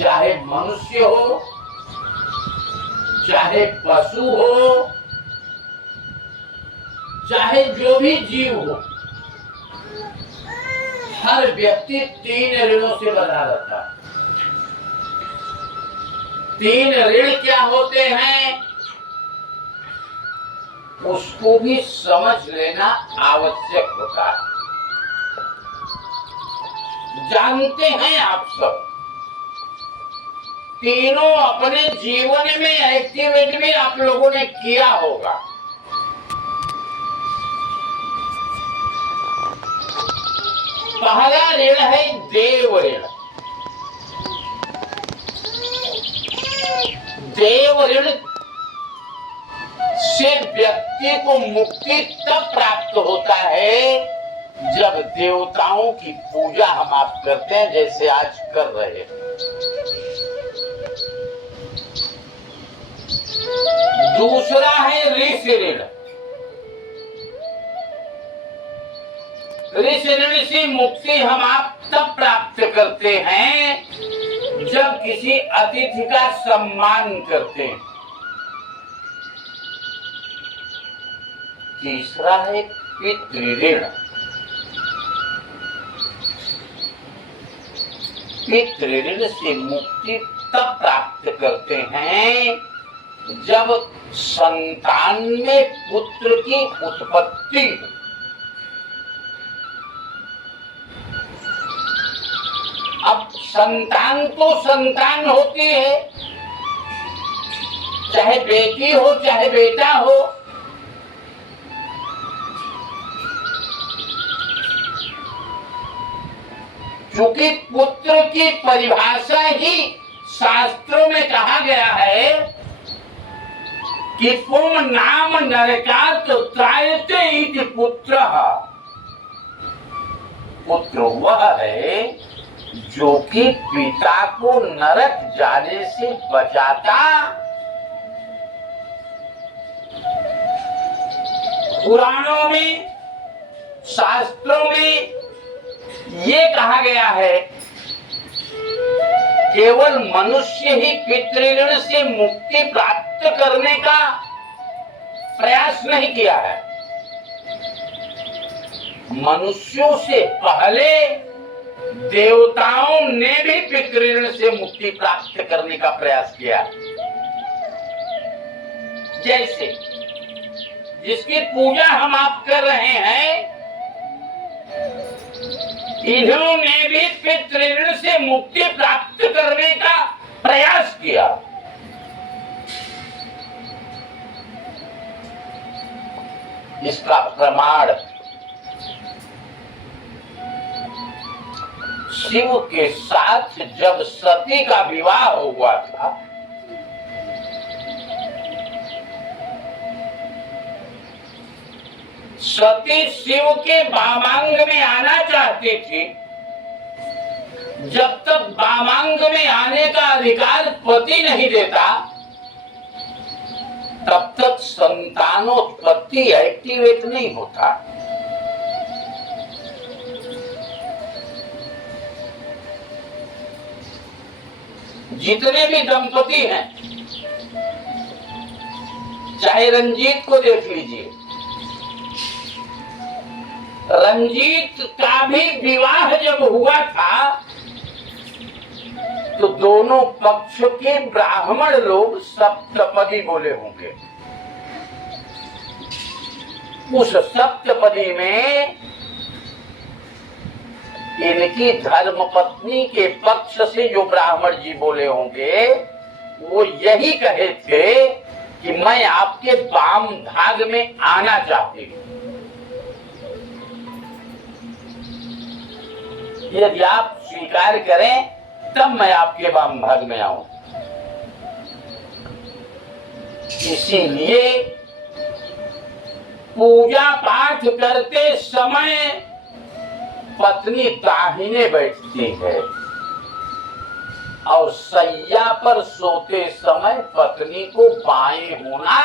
चाहे मनुष्य हो, चाहे पशु हो, चाहे जो भी जीव हो, हर व्यक्ति 3 ऋणों से बंधा रहता है। 3 ऋण क्या होते हैं उसको भी समझ लेना आवश्यक होता है। जानते हैं आप सब, तीनों अपने जीवन में एक्टिविटी भी आप लोगों ने किया होगा। पहला ऋण है देव ऋण। देव ऋण से व्यक्ति को मुक्ति तब प्राप्त होता है जब देवताओं की पूजा हम आप करते हैं, जैसे आज कर रहे हैं। दूसरा है ऋषि ऋण। ऋषि ऋण से मुक्ति हम आप तब प्राप्त करते हैं जब किसी अतिथि का सम्मान करते हैं। तीसरा है पितृ ऋण। पितृ ऋण से मुक्ति तब प्राप्त करते हैं जब संतान में पुत्र की उत्पत्ति हो। अब संतान तो संतान होती है, चाहे बेटी हो चाहे बेटा हो। क्योंकि पुत्र की परिभाषा ही शास्त्रों में कहा गया है कि पुम नाम नरकात् त्रायते इति पुत्रः। पुत्र वह है जो कि पिता को नरक जाने से बचाता। पुराणों में, शास्त्रों में ये कहा गया है केवल मनुष्य ही पितृऋण से मुक्ति प्राप्त करने का प्रयास नहीं किया है। मनुष्यों से पहले देवताओं ने भी पितृऋण से मुक्ति प्राप्त करने का प्रयास किया। जैसे जिसकी पूजा हम आप कर रहे हैं, इन्होंने भी पितृऋण से मुक्ति प्राप्त करने का प्रयास किया। इसका प्रमाण शिव के साथ जब सती का विवाह हुआ था, सती शिव के वामांग में आना चाहती थी। जब तक वामांग में आने का अधिकार पति नहीं देता, तब तक संतानोत्पत्ति एक्टिवेट नहीं होता। जितने भी दंपति हैं, चाहे रंजीत को देख लीजिए, रंजीत का भी विवाह जब हुआ था तो दोनों पक्ष के ब्राह्मण लोग सप्तपदी बोले होंगे। उस सप्तपदी में इनकी धर्मपत्नी के पक्ष से जो ब्राह्मण जी बोले होंगे, वो यही कहे थे कि मैं आपके वाम भाग में आना चाहती हूं। यदि आप स्वीकार करें तब मैं आपके वाम भाग में आऊं। इसीलिए पूजा पाठ करते समय पत्नी दाहिने बैठती है और सैया पर सोते समय पत्नी को बाएं होना।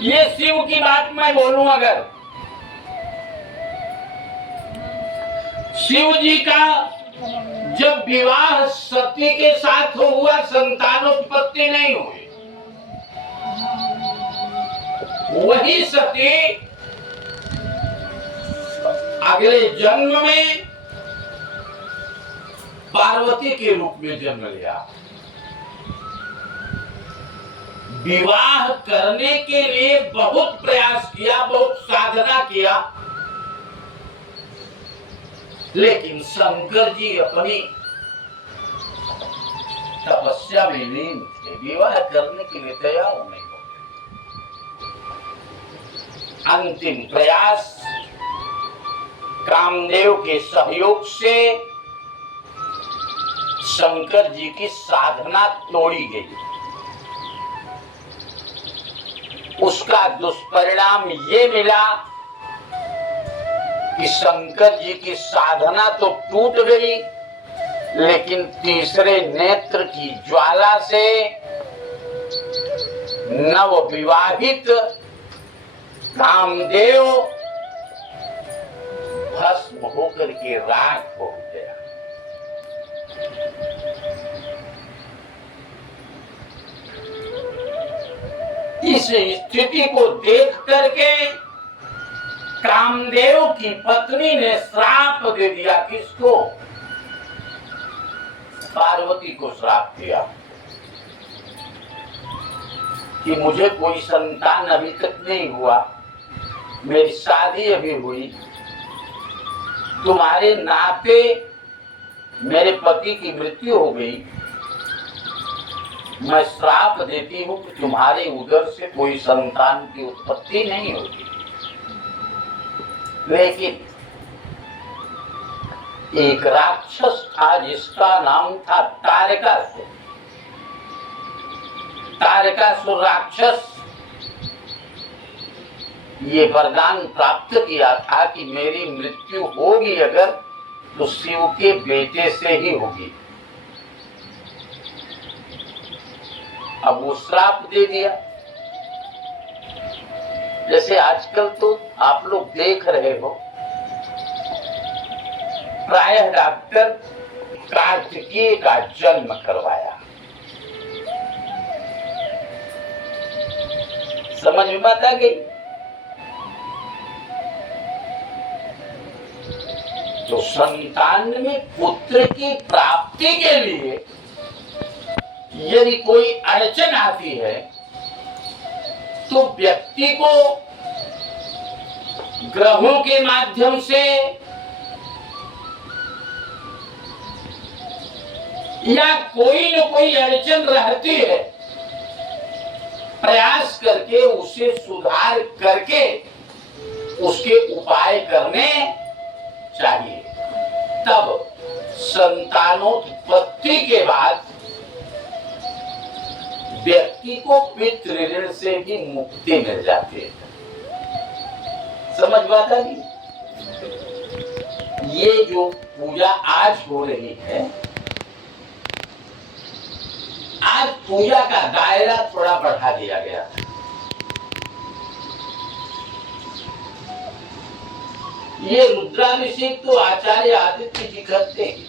ये शिव की बात मैं बोलूं अगर, शिव जी का जब विवाह सती के साथ हुआ, संतानोत्पत्ति नहीं हुई। वही सती अगले जन्म में पार्वती के रूप में जन्म लिया। विवाह करने के लिए बहुत प्रयास किया, बहुत साधना किया, लेकिन शंकर जी अपनी तपस्या में लीन थे, विवाह करने के लिए तैयार नहीं हो। अंतिम प्रयास कामदेव के सहयोग से शंकर जी की साधना तोड़ी गई। उसका दुष्परिणाम ये मिला कि शंकर जी की साधना तो टूट गई, लेकिन तीसरे नेत्र की ज्वाला से नवविवाहित कामदेव भस्म होकर के राख हो गया। इस स्थिति को देख करके कामदेव की पत्नी ने श्राप दे दिया। किसको? पार्वती को श्राप दिया कि मुझे कोई संतान अभी तक नहीं हुआ, मेरी शादी अभी हुई, तुम्हारे नाते मेरे पति की मृत्यु हो गई, मैं श्राप देती हूं कि तुम्हारे उदर से कोई संतान की उत्पत्ति नहीं होगी। लेकिन एक राक्षस था जिसका नाम था तारकासुर। तारकासुर राक्षस ये वरदान प्राप्त किया था कि मेरी मृत्यु होगी अगर तो शिव के बेटे से ही होगी। अब वो श्राप दे दिया। जैसे आजकल तो आप लोग देख रहे हो, प्रायः डॉक्टर कार्तिकेय का जन्म करवाया। समझ में बात आ गई? तो संतान में पुत्र की प्राप्ति के लिए यदि कोई अड़चन आती है तो व्यक्ति को ग्रहों के माध्यम से या कोई न कोई अड़चन रहती है, प्रयास करके उसे सुधार करके उसके उपाय करने चाहिए। तब संतानोत्पत्ति के बाद व्यक्ति को पितृ ऋण से भी मुक्ति मिल जाती है। समझ बात आ गई? ये जो पूजा आज हो रही है, आज पूजा का दायरा थोड़ा बढ़ा दिया गया। ये रुद्राभिषेक तो आचार्य आदित्य जी करते ही,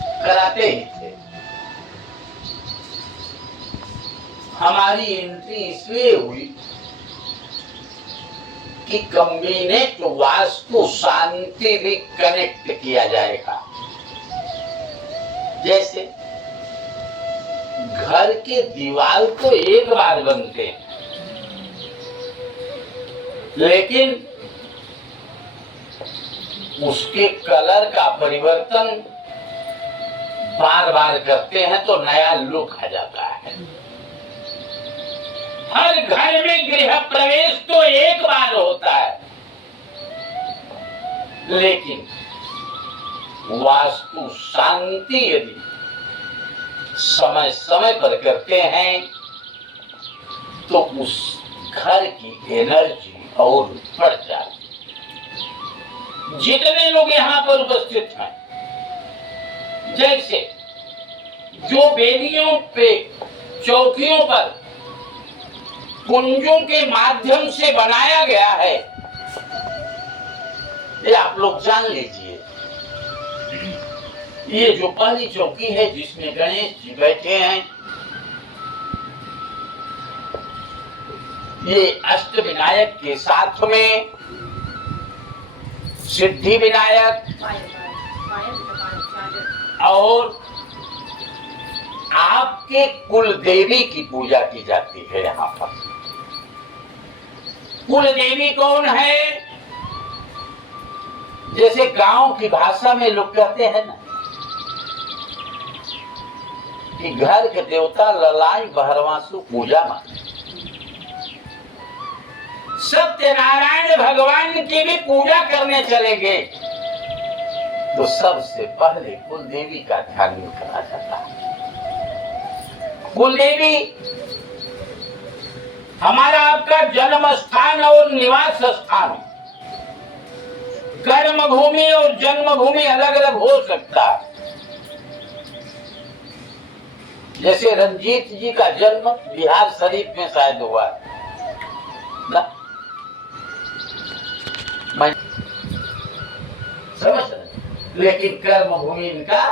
कराते ही थे। हमारी एंट्री इसलिए हुई कि कम्बिनेट वास्तु शांति भी कनेक्ट किया जाएगा। जैसे घर के दीवार तो एक बार बनते हैं, लेकिन उसके कलर का परिवर्तन बार बार करते हैं तो नया लुक आ जाता है। हर घर में गृह प्रवेश तो एक बार होता है, लेकिन वास्तु शांति यदि समय समय पर करते हैं तो उस घर की एनर्जी और बढ़ जाती है। जितने लोग यहाँ पर उपस्थित हैं, जैसे जो वेदियों पे चौकियों पर कुंजों के माध्यम से बनाया गया है, ये आप लोग जान लीजिए। ये जो पहली चौकी है जिसमें गणेश जी बैठे हैं, ये अष्ट विनायक के साथ में सिद्धि विनायक और आपके कुल देवी की पूजा की जाती है। यहाँ पर कुल देवी कौन है? जैसे गांव की भाषा में लोग कहते हैं ना कि घर के देवता ललाई बहरवासु पूजा माने। सत्यनारायण भगवान की भी पूजा करने चलेंगे तो सबसे पहले कुल देवी का ध्यान करा जाता है। कुल देवी हमारा आपका जन्म स्थान और निवास स्थान, कर्म भूमि और जन्म भूमि अलग अलग हो सकता है। जैसे रंजीत जी का जन्म बिहार शरीफ में शायद हुआ ना, मैं समझ रहे, लेकिन कर्म भूमि इनका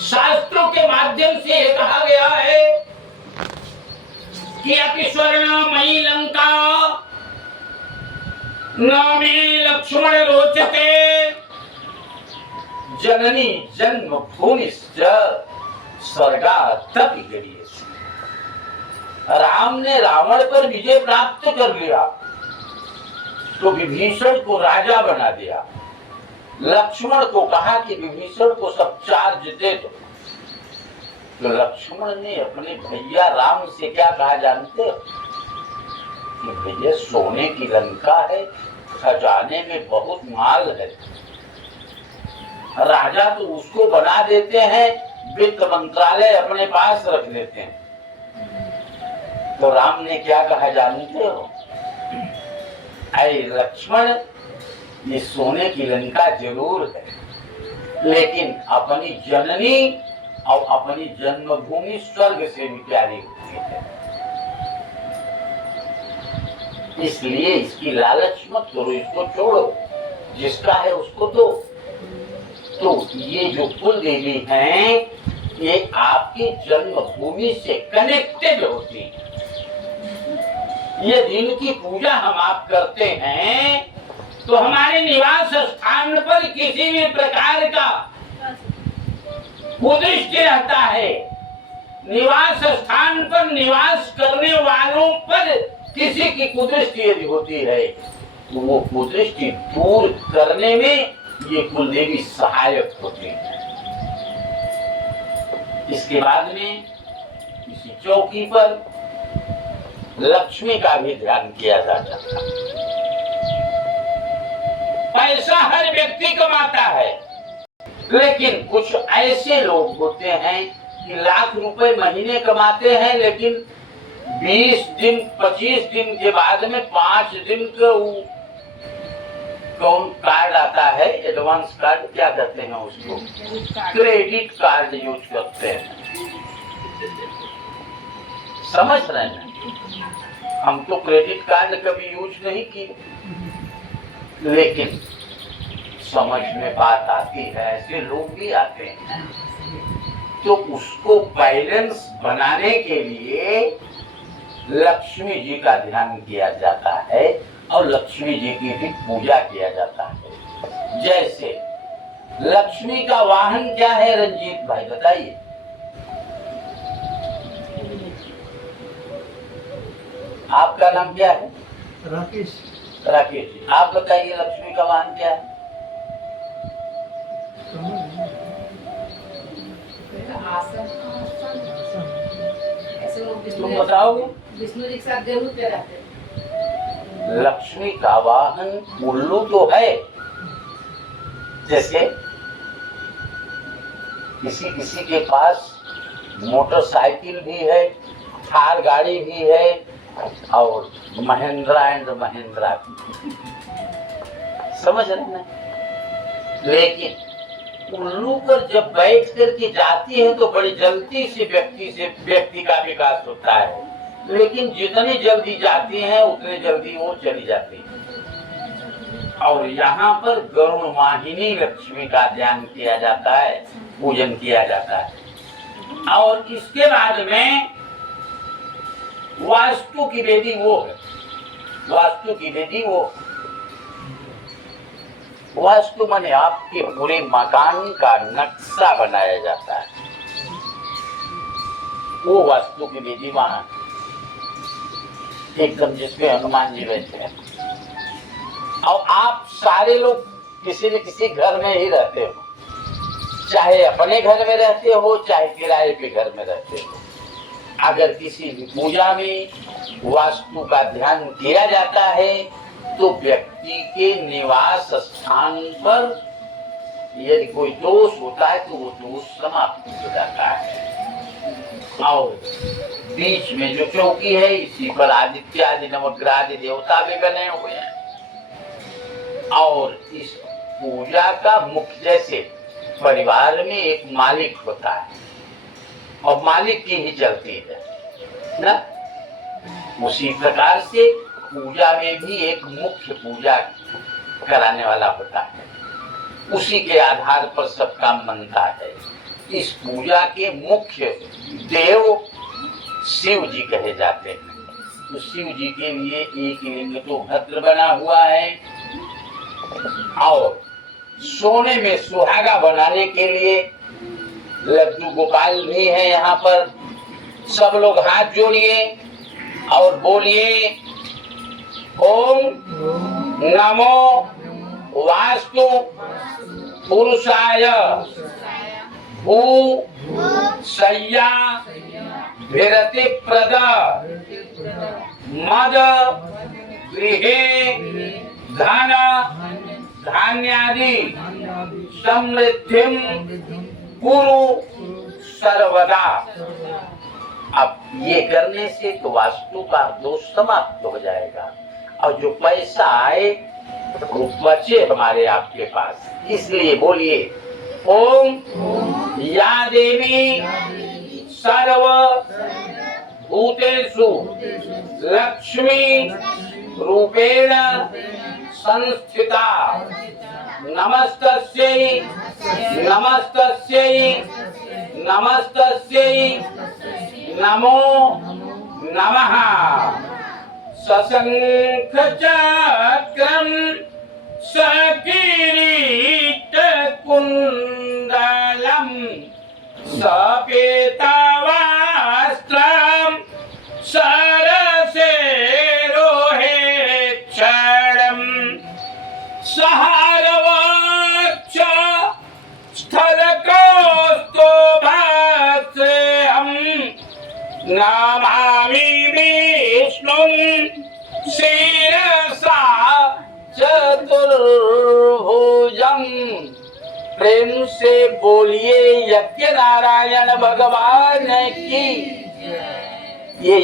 शास्त्रों के माध्यम से ये कहा गया है कि अपि स्वर्णमयी लंका न मे लक्ष्मण रोचते जननी जन्म भूमिश्च स्वर्गादपि गरीयसी। राम ने रावण पर विजय प्राप्त कर लिया तो विभीषण को राजा बना दिया। लक्ष्मण को कहा कि विभीषण को सब चार्ज दे दो, तो लक्ष्मण ने अपने भैया राम से क्या कहा जानते हो कि भैया सोने की लंका है, खजाने में बहुत माल है, राजा तो उसको बना देते हैं, वित्त मंत्रालय अपने पास रख देते हैं। तो राम ने क्या कहा जानते हो, अरे लक्ष्मण ये सोने की लंका जरूर है, लेकिन अपनी जननी और अपनी जन्मभूमि स्वर्ग से भी प्यारी होती है, इसलिए इसकी लालच मत करो, इसको छोड़ो, जिसका है उसको दो। तो ये जो कुल देवी हैं ये आपकी जन्मभूमि से कनेक्टेड होती है। ये जिनकी पूजा हम आप करते हैं तो हमारे निवास स्थान पर किसी भी प्रकार का कुदृष्टि रहता है, निवास स्थान पर निवास करने वालों पर किसी की कुदृष्टि यदि होती है तो वो कुदृष्टि दूर करने में ये कुल देवी सहायक होती है। इसके बाद में इसी चौकी पर लक्ष्मी का भी ध्यान किया जाता है। पैसा हर व्यक्ति कमाता है, लेकिन कुछ ऐसे लोग होते हैं कि लाख रुपए महीने कमाते हैं, लेकिन 20 दिन 25 दिन के बाद में 5 दिन का कौन कार्ड आता है, एडवांस कार्ड क्या कहते हैं उसको, क्रेडिट कार्ड यूज करते हैं। समझ रहे हैं? हम तो क्रेडिट कार्ड कभी यूज नहीं किए, लेकिन समझ में बात आती है, ऐसे लोग भी आते हैं। तो उसको बैलेंस बनाने के लिए लक्ष्मी जी का ध्यान किया जाता है और लक्ष्मी जी की भी पूजा किया जाता है। जैसे लक्ष्मी का वाहन क्या है रंजीत भाई बताइए? आपका नाम क्या है? राकेश। राकेश जी, आप बताइए लक्ष्मी का वाहन क्या है? तुम बताओगे? विष्णु जी के साथ जरूर पे रहते हैं। लक्ष्मी का वाहन उल्लू तो है, जैसे किसी किसी के पास मोटरसाइकिल भी है, थार गाड़ी भी है और महिंद्रा एंड महिंद्रा भी। समझ रहे हैं? लेकिन उल्लू पर जब बैठ करके जाती है तो बड़ी जल्दी से व्यक्ति का विकास होता है, लेकिन जितनी जल्दी जाती है उतनी जल्दी वो चली जाती है। और यहाँ पर गरुण वाहिनी लक्ष्मी का ध्यान किया जाता है, पूजन किया जाता है। और इसके बाद में वास्तु की वेदी वो है, वास्तु की वेदी वो, वास्तु माने आपके पूरे मकान का नक्शा बनाया जाता है, वो वास्तु की विधि वहां एकदम जिसमें हनुमान जी रहते हैं। और आप सारे लोग किसी न किसी घर में ही रहते हो, चाहे अपने घर में रहते हो चाहे किराए पे घर में रहते हो। अगर किसी भी पूजा में वास्तु का ध्यान किया जाता है तो व्यक्ति के निवास स्थान पर यदि कोई दोष होता है तो वो दोष समाप्त हो जाता है। और बीच में जो चौकी है इसी पर आदित्य आदि नवग्रह आदि देवता भी बने हुए हैं। और इस पूजा का मुख्य, जैसे परिवार में एक मालिक होता है और मालिक की ही चलती है ना, उसी प्रकार से पूजा में भी एक मुख्य पूजा कराने वाला होता है, उसी के आधार पर सब काम बनता है। इस पूजा के मुख्य देव शिव जी कहे जाते हैं। तो शिव जी के लिए एक लिंग तो भद्र बना हुआ है, और सोने में सुहागा बनाने के लिए लड्डू गोपाल भी है यहाँ पर। सब लोग हाथ जोड़िए और बोलिए ओम नमो वास्तु पुरुषाय भू शय्या विरति प्रद मद गृहे धन धान्यादि समृद्धिम कुरु सर्वदा। अब ये करने से तो वास्तु का दोष समाप्त हो जाएगा और जो पैसा आए वो बचे हमारे आपके पास। इसलिए बोलिए ओम या देवी सर्व भूतेषु लक्ष्मी रूपेण संस्थिता नमस्तस्यै नमस्तस्यै नमस्तस्यै नमो नमः। सशंख चक्रम सकिरीट कुंडलम सपेता वस्त्रम सरसेरोहे क्षणम सहारवक्ष स्थलकौस्तुभस्रेहं नमामि विष्णुं शिरसा चतुर्भुजं। प्रेम से बोलिए यज्ञ नारायण भगवान की। ये